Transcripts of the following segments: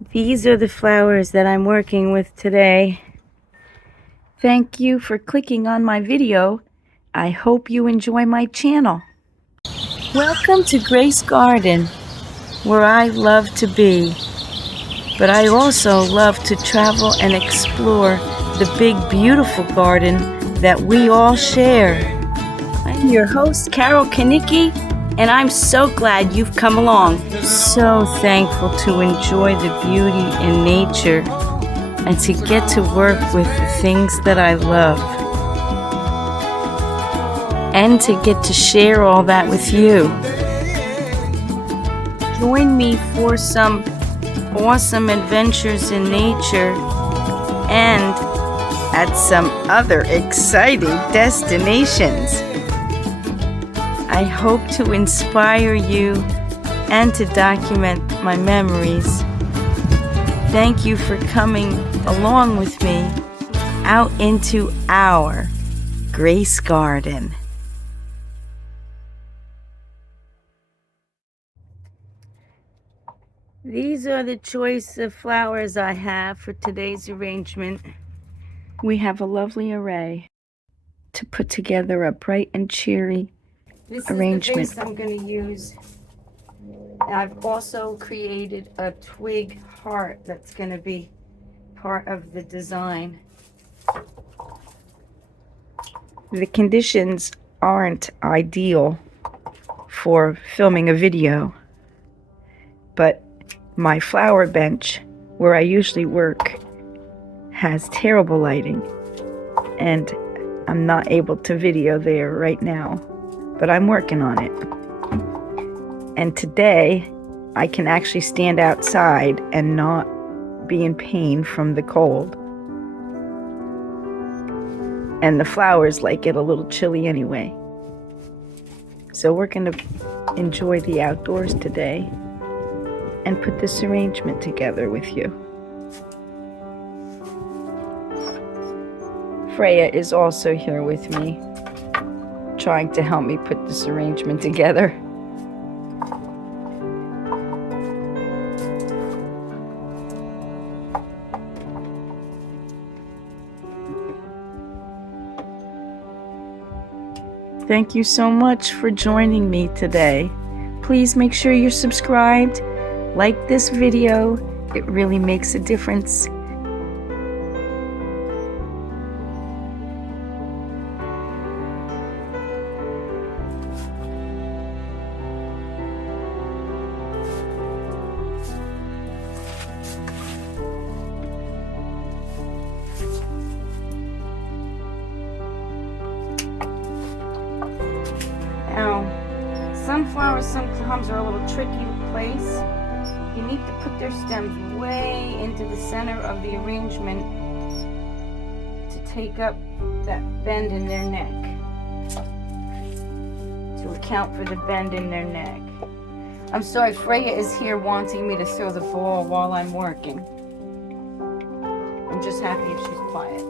These are the flowers that I'm working with today. Thank you for clicking on my video. I hope you enjoy my channel. Welcome to Grace Garden, where I love to be. But I also love to travel and explore the big, beautiful garden that we all share. I'm your host, Carol Kanicki, and I'm so glad you've come along. So thankful to enjoy the beauty in nature and to get to work with the things that I love. And to get to share all that with you. Join me for some awesome adventures in nature and at some other exciting destinations. I hope to inspire you and to document my memories. Thank you for coming along with me out into our Grace Garden. These are the choice of flowers I have for today's arrangement. We have a lovely array to put together a bright and cheery arrangement. This is the vase I'm going to use. I've also created a twig heart that's going to be part of the design. The conditions aren't ideal for filming a video, but my flower bench, where I usually work, has terrible lighting, and I'm not able to video there right now, but I'm working on it. And today, I can actually stand outside and not be in pain from the cold. And the flowers like it a little chilly anyway. So we're going to enjoy the outdoors today and put this arrangement together with you. Freya is also here with me, trying to help me put this arrangement together. Thank you so much for joining me today. Please make sure you're subscribed. Like this video, it really makes a difference. Now, sunflowers sometimes are a little tricky to place. You need to put their stems way into the center of the arrangement to take up that bend in their neck, to account for the bend in their neck. I'm sorry, Freya is here wanting me to throw the ball while I'm working. I'm just happy if she's quiet.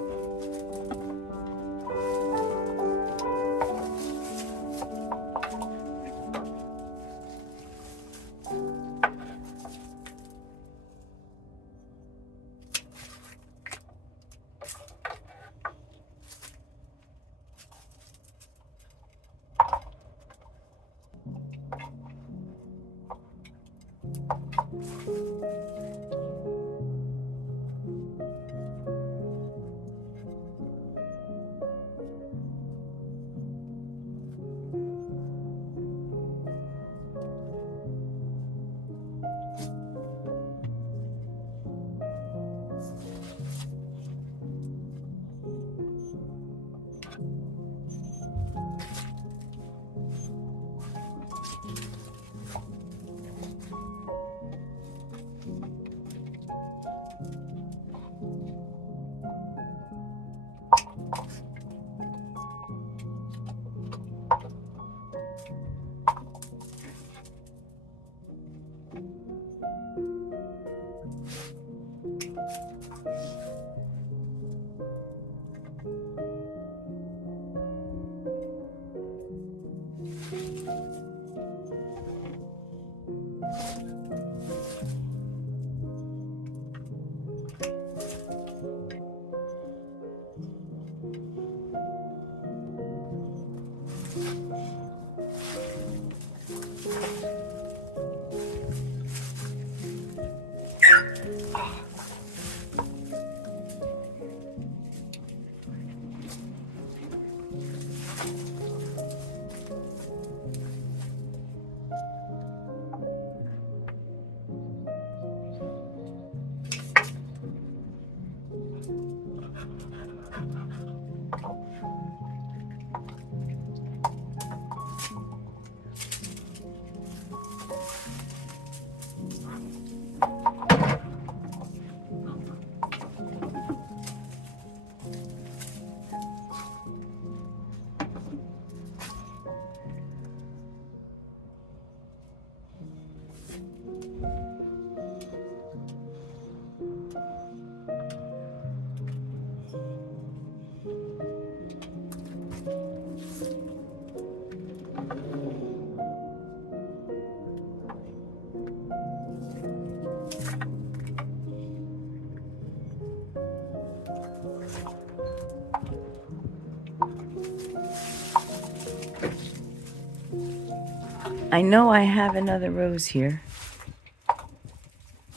I know I have another rose here.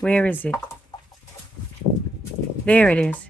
Where is it? There it is.